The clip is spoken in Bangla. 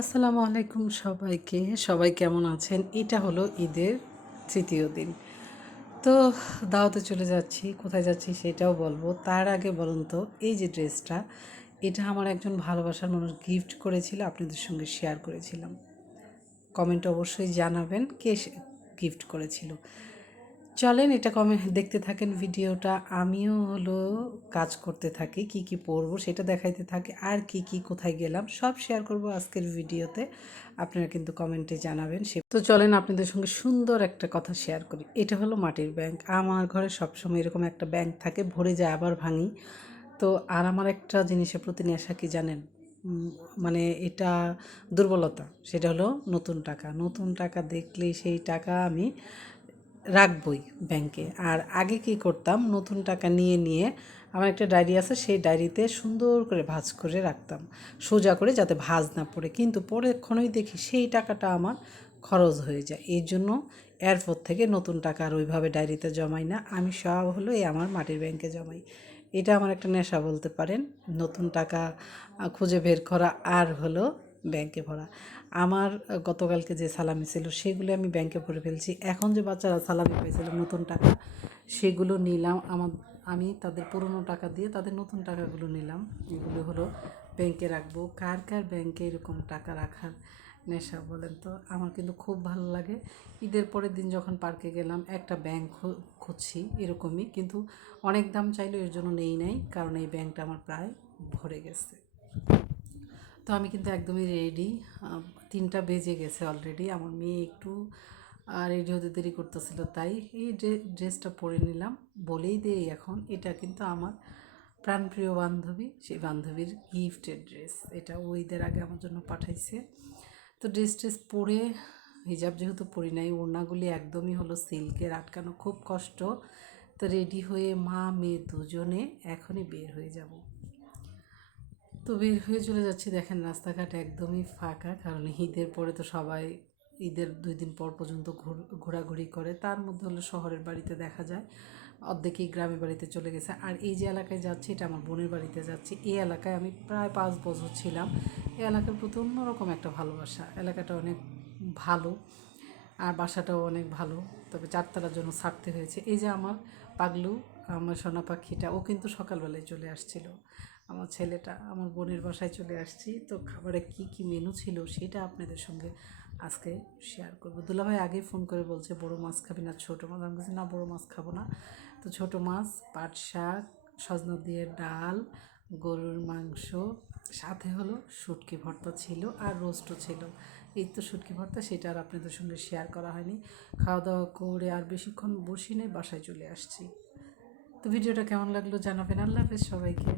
আসসালামু আলাইকুম সবাইকে। সবাই কেমন আছেন? এটা হলো ঈদের তৃতীয় দিন। তো দাওয়াতে চলে যাচ্ছি। কোথায় যাচ্ছি সেটাও বলবো। তার আগে বলুন তো, এই যে ড্রেসটা, এটা আমার একজন ভালোবাসার মানুষ গিফট করেছিল, আপনাদের সঙ্গে শেয়ার করেছিলাম। কমেন্টে অবশ্যই জানাবেন কে গিফট করেছিল। চলেন এটা দেখতে থাকেন ভিডিওটা। আমিও হলো কাজ করতে থাকি, কি কি পরবো সেটা দেখাইতে থাকি, আর কি কি কোথায় গেলাম সব শেয়ার করব আজকের ভিডিওতে। আপনারা কিন্তু কমেন্টে জানাবেন। তো চলেন আপনাদের সঙ্গে সুন্দর একটা কথা শেয়ার করি। এটা হলো মাটির ব্যাংক। আমার ঘরে সবসময় এরকম একটা ব্যাংক থাকে, ভরে যায় আবার ভাঙি। তো আর আমার একটা জিনিসের প্রতি নেশা কি জানেন? উম, মানে এটা দুর্বলতা। সেটা হলো নতুন টাকা। নতুন টাকা দেখলেই সেই টাকা আমি রাখবই ব্যাংকে। আর আগে কি করতাম, নতুন টাকা নিয়ে নিয়ে আমার একটা ডায়েরি আছে, সেই ডায়েরিতে সুন্দর করে ভাঁজ করে রাখতাম, সোজা করে, যাতে ভাঁজ না পড়ে। কিন্তু পরেক্ষণেই দেখি সেই টাকাটা আমার খরচ হয়ে যায়। এই জন্য এরপর থেকে নতুন টাকা আর ওইভাবে ডায়েরিতে জমাই না, আমি সব হলো এই আমার মাটির ব্যাংকে জমাই। এটা আমার একটা নেশা বলতে পারেন, নতুন টাকা খুঁজে বের করা আর হলো ব্যাংকে ভরা। আমার গতকালকে যে সালামি ছিল সেগুলো আমি ব্যাংকে ভরে ফেলছি। এখন যে বাচ্চারা সালামি পাইছিল নতুন টাকা, সেগুলো নিলাম। আমি তাদের পুরনো টাকা দিয়ে তাদের নতুন টাকাগুলো নিলাম। এগুলো হলো ব্যাংকে রাখবো। কার কার ব্যাংকে এরকম টাকা রাখার নেশা বলেন তো? আমার কিন্তু খুব ভালো লাগে। ঈদের পরের দিন যখন পার্কে গেলাম, একটা ব্যাংক খুঁজছি এরকমই, কিন্তু অনেক দাম চাইলো, এর জন্য নেই নাই, কারণ এই ব্যাংকটা আমার প্রায় ভরে গেছে। তো আমি কিন্তু একদমই রেডি। 3টা বেজে গেছে অলরেডি। আমার মেয়ে একটু রেডি হতে দেরি করতেছিল, তাই এই ড্রেসটা পরে নিলাম। বলেই দেই এখন, এটা কিন্তু আমার প্রাণপ্রিয় বান্ধবী, সেই বান্ধবীর গিফটের ড্রেস। এটা ও ঈদের আগে আমার জন্য পাঠাইছে। তো ড্রেস পরে, হিজাব যেহেতু পরি নাই, ওড়নাগুলি একদমই হলো সিল্কের, আটকানো, খুব কষ্ট। তো রেডি হয়ে মা মেয়ে দুজনে এখনই বের হয়ে যাব। তো বের হয়ে চলে যাচ্ছি। দেখেন রাস্তাঘাট একদমই ফাঁকা, কারণ ঈদের পরে তো সবাই ঈদের 2 দিন পর পর্যন্ত ঘোরাঘুরি করে। তার মধ্যে হলো শহরের বাড়িতে দেখা যায় অর্ধেকই গ্রামের বাড়িতে চলে গেছে। আর এই যে এলাকায় যাচ্ছি, এটা আমার বোনের বাড়িতে যাচ্ছি। এই এলাকায় আমি প্রায় 5 বছর ছিলাম। এই এলাকার প্রতি অন্যরকম একটা ভালোবাসা। এলাকাটা অনেক ভালো, আর বাসাটাও অনেক ভালো। তবে 4 তলার জন্য ছাড়তে হয়েছে। এই যে আমার পাগলু, আমার সোনা পাখিটা, ও কিন্তু সকালবেলায় চলে আসছিল। আমার ছেলেটা আমার বোনের বাসায় চলে আসছি। তো খাবারে কি কি মেনু ছিল সেটা আপনাদের সঙ্গে আজকে শেয়ার করবো। দুলাভাই আগে ফোন করে বলছে বড় মাছ খাবি না ছোটো মাছ? আমি বলছি না, বড় মাছ খাবো না। তো ছোটো মাছ, পাট শাক, সজনা দিয়ে ডাল, গরুর মাংস, সাথে হলো শুটকি ভর্তা ছিল, আর রোস্টও ছিল। এই তো শুটকি ভর্তা, সেটা আর আপনাদের সঙ্গে শেয়ার করা হয়নি। খাওয়া দাওয়া করে আর বেশিক্ষণ বসি নেই, বাসায় চলে আসছি। তো ভিডিওটা কেমন লাগলো জানাবেন। আল্লাহ হাফেজ সবাইকে।